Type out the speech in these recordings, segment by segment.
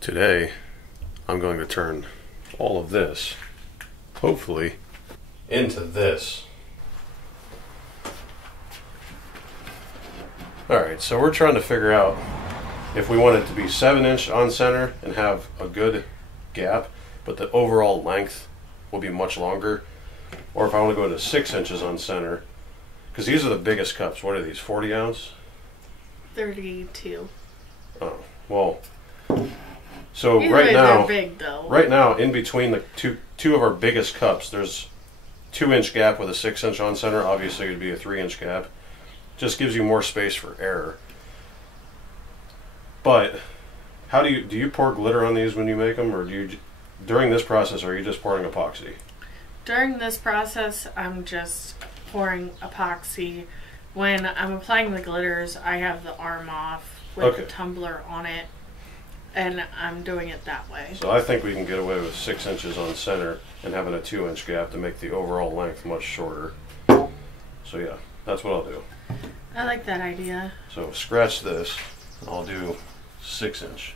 Today, I'm going to turn all of this, hopefully, into this. Alright, so we're trying to figure out if we want it to be 7-inch on center and have a good gap, but the overall length will be much longer, or if I want to go to 6 inches on center, because these are the biggest cups. What are these, 40 ounce? 32. Oh, well, so Either right way, now, they're big, though. right now, in between the two of our biggest cups, there's 2-inch gap with a 6-inch on center. Obviously, it'd be a 3-inch gap. Just gives you more space for error. But how do you pour glitter on these when you make them, or do you during this process are you just pouring epoxy? During this process, I'm just pouring epoxy. When I'm applying the glitters, I have the arm off with the tumbler on it, and I'm doing it that way. So I think we can get away with 6 inches on center and having a 2-inch gap to make the overall length much shorter. So yeah, that's what I'll do. I like that idea. So scratch this. I'll do 6-inch.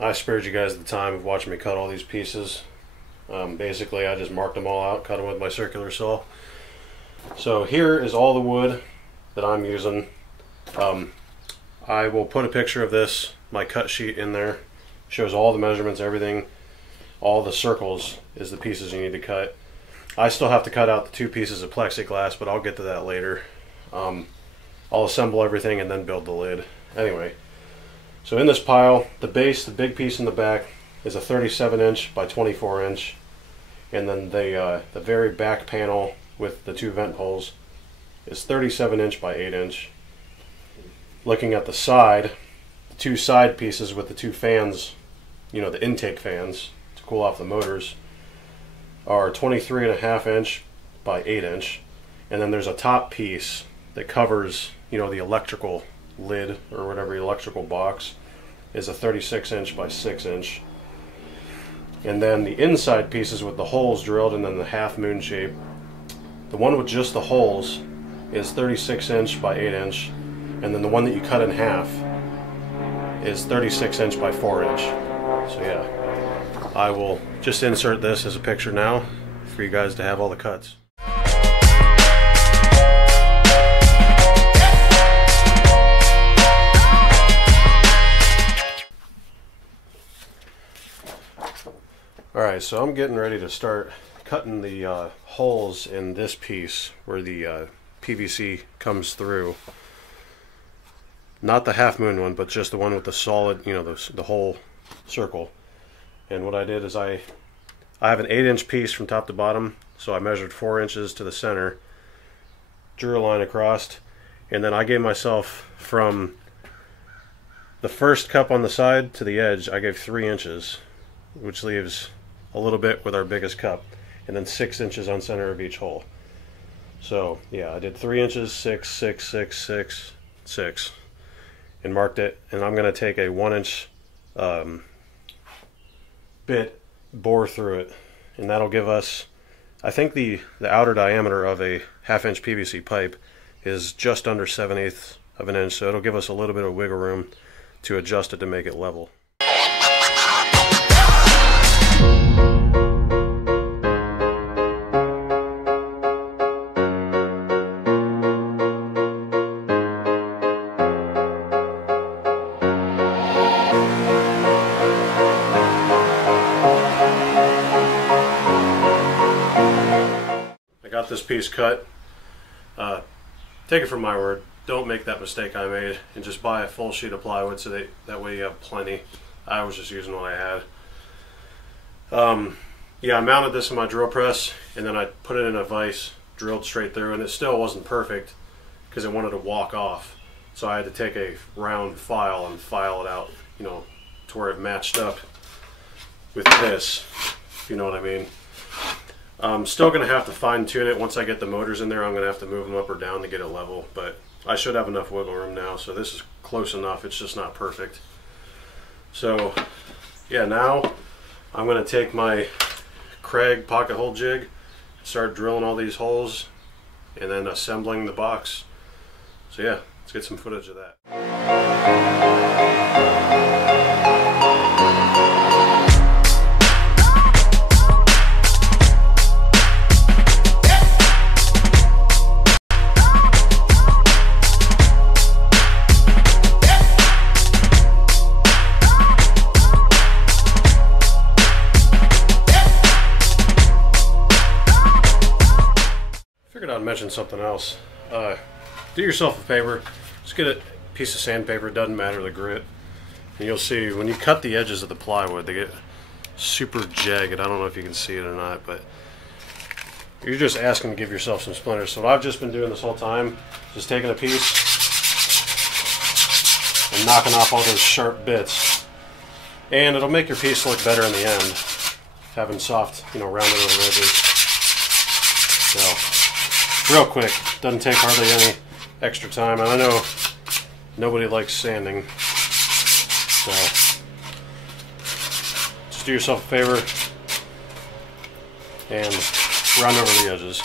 I spared you guys the time of watching me cut all these pieces. Basically, I just marked them all out, cut them with my circular saw. So here is all the wood that I'm using. I will put a picture of this, my cut sheet in there. Shows all the measurements, everything. All the circles is the pieces you need to cut. I still have to cut out the 2 pieces of plexiglass, but I'll get to that later. I'll assemble everything and then build the lid. Anyway. So in this pile, the base, the big piece in the back, is a 37-inch by 24-inch, and then the very back panel with the 2 vent holes is 37-inch by 8-inch. Looking at the side, the 2 side pieces with the 2 fans, you know, the intake fans to cool off the motors, are 23.5-inch by 8-inch, and then there's a top piece that covers, you know, the electrical lid or whatever, electrical box, is a 36-inch by 6-inch. And then the inside pieces with the holes drilled and then the half moon shape, the one with just the holes is 36-inch by 8-inch, and then the one that you cut in half is 36-inch by 4-inch. So yeah, I will just insert this as a picture now for you guys to have all the cuts. Alright, so I'm getting ready to start cutting the holes in this piece where the PVC comes through. Not the half moon one, but just the one with the solid, you know, the whole circle. And what I did is I have an 8-inch piece from top to bottom, so I measured 4 inches to the center, drew a line across, and then I gave myself from the first cup on the side to the edge, I gave 3 inches, which leaves a little bit with our biggest cup, and then 6 inches on center of each hole. So yeah, I did 3 inches, 6, 6, 6, 6, 6, and marked it. And I'm going to take a 1-inch bit, bore through it, and that'll give us, I think the outer diameter of a 1/2-inch PVC pipe is just under 7/8 of an inch, so it'll give us a little bit of wiggle room to adjust it to make it level. This piece cut. take it from my word. Don't make that mistake I made and just buy a full sheet of plywood so that way you have plenty. I was just using what I had. Yeah, I mounted this in my drill press and then I put it in a vise, drilled straight through, and it still wasn't perfect because it wanted to walk off. So I had to take a round file and file it out, you know, to where it matched up with this, if you know what I mean. I'm still going to have to fine tune it. Once I get the motors in there, I'm going to have to move them up or down to get it level, but I should have enough wiggle room now, so this is close enough. It's just not perfect. So yeah, now I'm going to take my Craig pocket hole jig, start drilling all these holes, and then assembling the box. So yeah, let's get some footage of that. Figured I'd mention something else. Do yourself a favor, just get a piece of sandpaper, doesn't matter the grit, and you'll see when you cut the edges of the plywood, they get super jagged. I don't know if you can see it or not, but you're just asking to give yourself some splinters. So what I've just been doing this whole time, just taking a piece and knocking off all those sharp bits, and it'll make your piece look better in the end, having soft, you know, rounded little edges. So real quick, doesn't take hardly any extra time, and I know nobody likes sanding, so just do yourself a favor and round over the edges.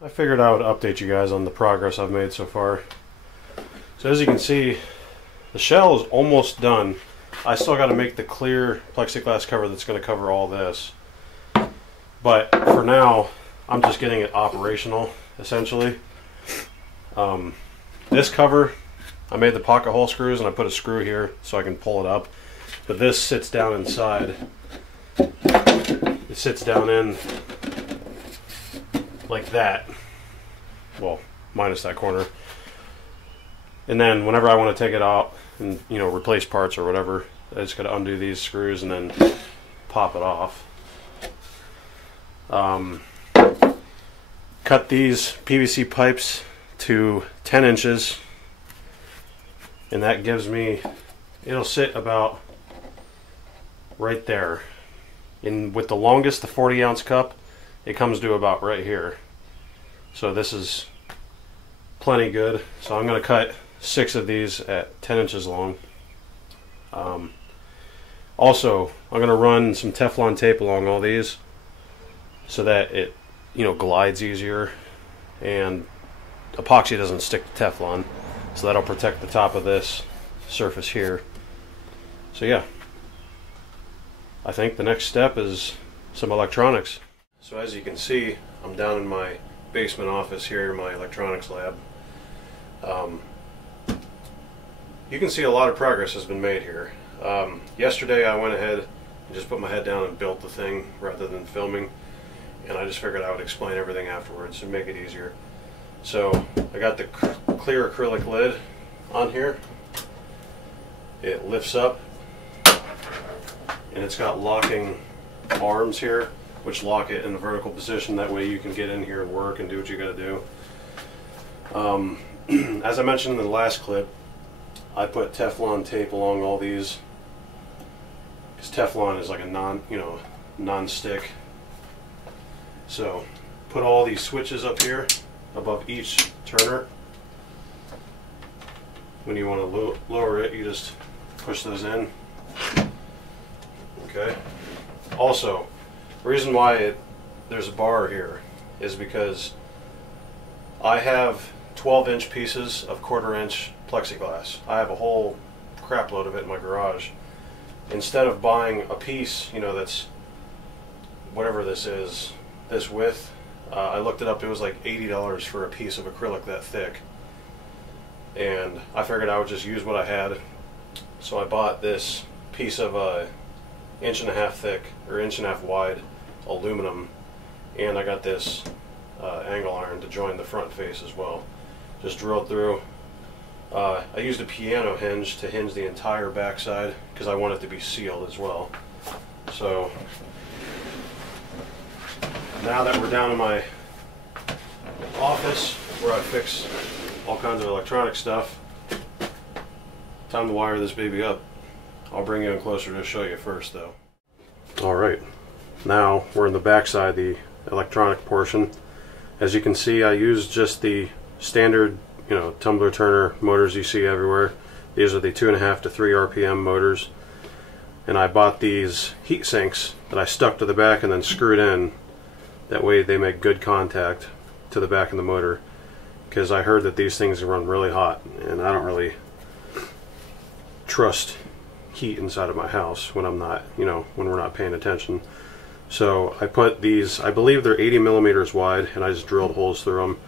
I figured I would update you guys on the progress I've made so far. So as you can see, the shell is almost done. I still got to make the clear plexiglass cover that's going to cover all this. But for now, I'm just getting it operational, essentially. This cover, I made the pocket hole screws and I put a screw here so I can pull it up. But this sits down inside. It sits down in like that. Well, minus that corner. And then whenever I want to take it out and, you know, replace parts or whatever, I just got to undo these screws and then pop it off. Cut these PVC pipes to 10 inches, and that gives me, it'll sit about right there. And with the longest, the 40-ounce cup, it comes to about right here. So this is plenty good. So I'm going to cut 6 of these at 10 inches long. Also, I'm going to run some Teflon tape along all these so that it, you know, glides easier, and epoxy doesn't stick to Teflon, so that'll protect the top of this surface here. So yeah, I think the next step is some electronics. So as you can see, I'm down in my basement office here, my electronics lab. You can see a lot of progress has been made here. Yesterday I went ahead and just put my head down and built the thing rather than filming, and I just figured I would explain everything afterwards and make it easier. So I got the clear acrylic lid on here. It lifts up and it's got locking arms here which lock it in a vertical position. That way you can get in here and work and do what you got to do. As I mentioned in the last clip, I put Teflon tape along all these because Teflon is like a non-stick. So put all these switches up here above each turner. When you want to lower it, you just push those in. Okay. Also, the reason why there's a bar here is because I have 12-inch pieces of 1/4-inch plexiglass. I have a whole crap load of it in my garage. Instead of buying a piece, you know, that's whatever this is, this width, I looked it up, it was like $80 for a piece of acrylic that thick. And I figured I would just use what I had. So I bought this piece of 1.5 thick, or 1.5 wide aluminum. And I got this angle iron to join the front face as well. Just drilled through. I used a piano hinge to hinge the entire backside because I want it to be sealed as well. So now that we're down in my office where I fix all kinds of electronic stuff, time to wire this baby up. I'll bring you in closer to show you first though. Alright, now we're in the backside, the electronic portion. As you can see, I used just the standard, tumbler turner motors you see everywhere. These are the 2.5 to 3 RPM motors. And I bought these heat sinks that I stuck to the back and then screwed in. That way they make good contact to the back of the motor. Because I heard that these things run really hot, and I don't really trust heat inside of my house when I'm not, when we're not paying attention. So I put these, I believe they're 80 millimeters wide, and I just drilled holes through them.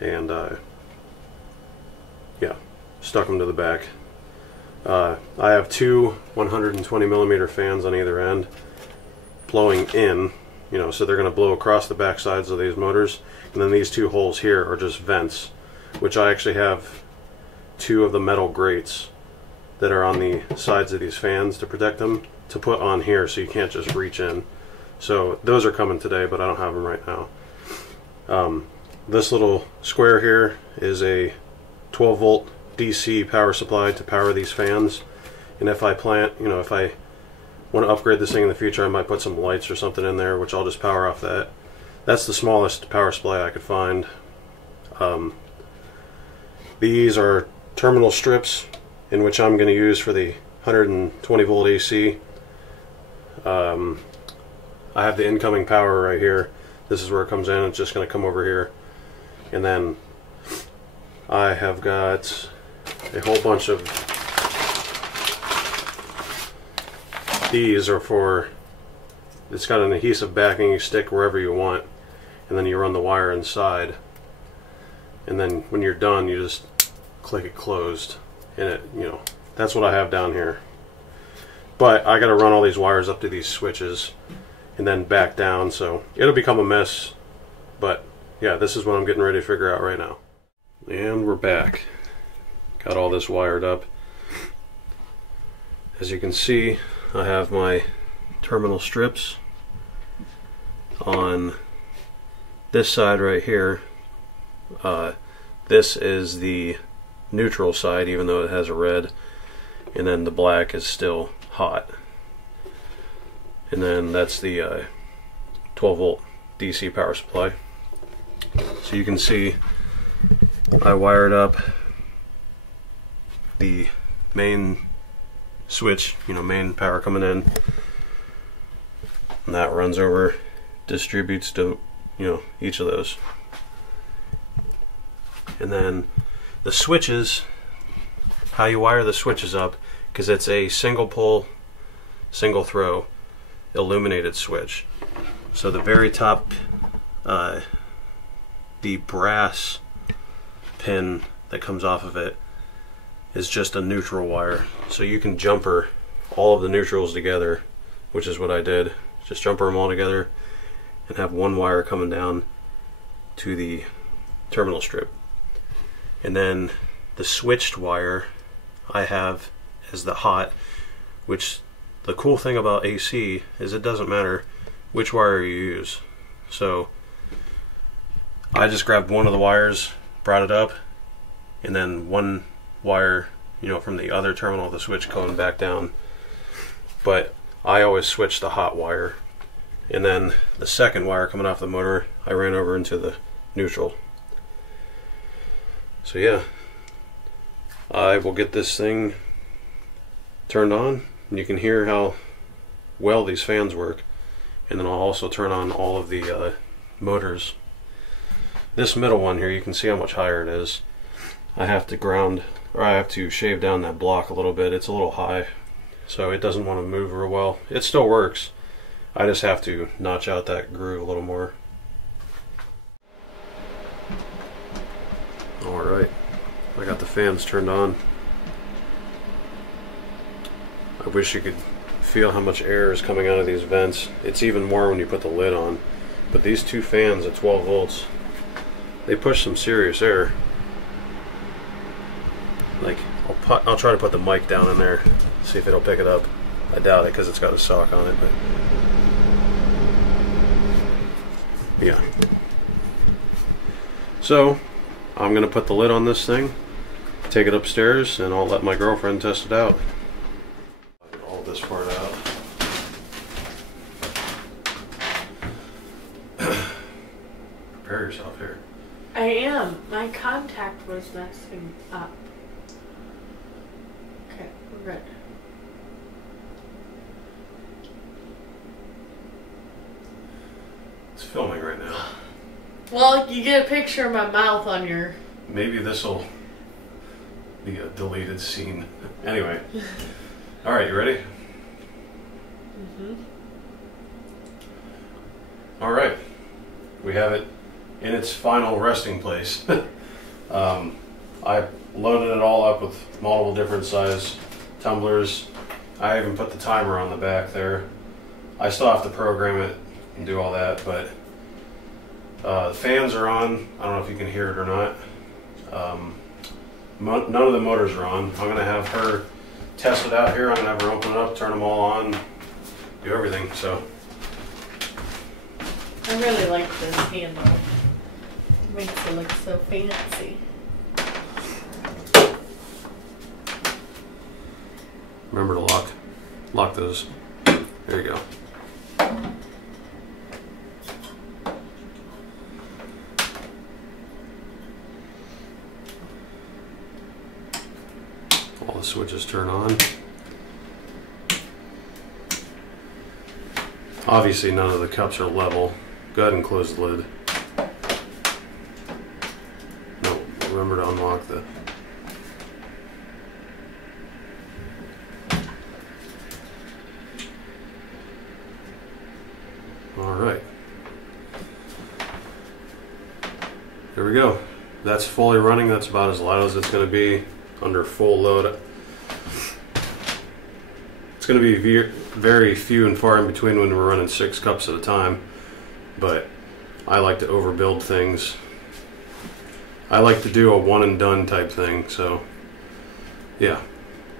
And yeah, stuck them to the back. I have two 120 millimeter fans on either end blowing in, so they're going to blow across the back sides of these motors. And then these two holes here are just vents, which I actually have 2 of the metal grates that are on the sides of these fans to protect them to put on here, so you can't just reach in. So those are coming today, but I don't have them right now. This little square here is a 12 volt DC power supply to power these fans. And if I if I want to upgrade this thing in the future, I might put some lights or something in there, which I'll just power off that. That's the smallest power supply I could find. These are terminal strips in which I'm going to use for the 120 volt AC. I have the incoming power right here. This is where it comes in. It's just going to come over here. And then I have got a whole bunch of these are for, it's got an adhesive backing you stick wherever you want, and then you run the wire inside, and then when you're done you just click it closed, and it, that's what I have down here. But I got to run all these wires up to these switches and then back down, so it'll become a mess. But yeah, this is what I'm getting ready to figure out right now. And we're back. Got all this wired up. As you can see, I have my terminal strips on this side right here. This is the neutral side, even though it has a red, and then the black is still hot. And then that's the 12 volt DC power supply. So you can see I wired up the main switch, main power coming in, and that runs over, distributes to each of those. And then the switches, how you wire the switches up, because it's a single pull, single throw illuminated switch. So the very top, the brass pin that comes off of it is just a neutral wire. So you can jumper all of the neutrals together, which is what I did. Just jumper them all together and have one wire coming down to the terminal strip. And then the switched wire I have as the hot, which the cool thing about AC is it doesn't matter which wire you use. So I just grabbed one of the wires, brought it up, and then one wire, from the other terminal of the switch going back down. But I always switch the hot wire, and then the second wire coming off the motor I ran over into the neutral. So yeah, I will get this thing turned on, and you can hear how well these fans work. And then I'll also turn on all of the motors. This middle one here, you can see how much higher it is. I have to ground, or I have to shave down that block a little bit. It's a little high, so it doesn't want to move real well. It still works. I just have to notch out that groove a little more. Alright, I got the fans turned on. I wish you could feel how much air is coming out of these vents. It's even more when you put the lid on. But these two fans at 12 volts, they push some serious air. Like, I'll try to put the mic down in there, see if it'll pick it up. I doubt it because it's got a sock on it, but yeah. So, I'm gonna put the lid on this thing, take it upstairs, and I'll let my girlfriend test it out. Get all this part out. Prepare yourself here. I am. My contact was messing up. Okay, we're good. It's filming right now. Well, you get a picture of my mouth on your... Maybe this will be a deleted scene. Anyway. Alright, you ready? Mm-hmm. Alright. We have it in its final resting place. I loaded it all up with multiple different size tumblers. I even put the timer on the back there. I still have to program it and do all that, but the fans are on. I don't know if you can hear it or not. None of the motors are on. I'm going to have her test it out here. I'm going to have her open it up, turn them all on, do everything. So I really like this handle. It makes it look so fancy. remember to lock those. There you go. All the switches turn on. Obviously none of the cups are level. Go ahead and close the lid. No, remember to unlock the... Alright. There we go. That's fully running. That's about as loud as it's going to be under full load. It's going to be very few and far in between when we're running 6 cups at a time, but I like to overbuild things. I like to do a one and done type thing, so yeah.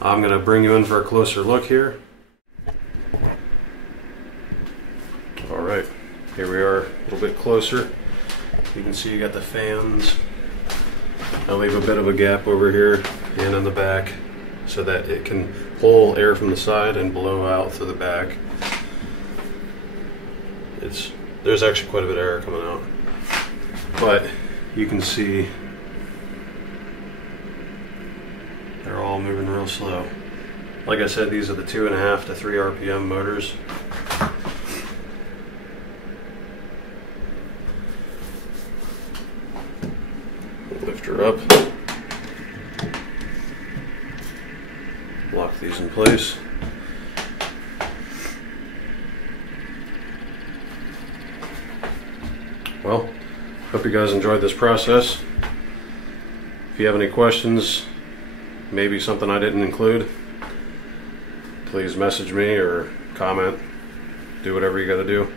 I'm going to bring you in for a closer look here. Alright, here we are a little bit closer. You can see you got the fans. I'll leave a bit of a gap over here and in the back so that it can pull air from the side and blow out through the back. There's actually quite a bit of air coming out, but you can see they're all moving real slow. Like I said, these are the 2.5 to 3 RPM motors. Lift her up. Lock these in place. Well, hope you guys enjoyed this process. If you have any questions, maybe something I didn't include, please message me or comment. Do whatever you gotta do.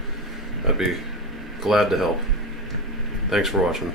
I'd be glad to help. Thanks for watching.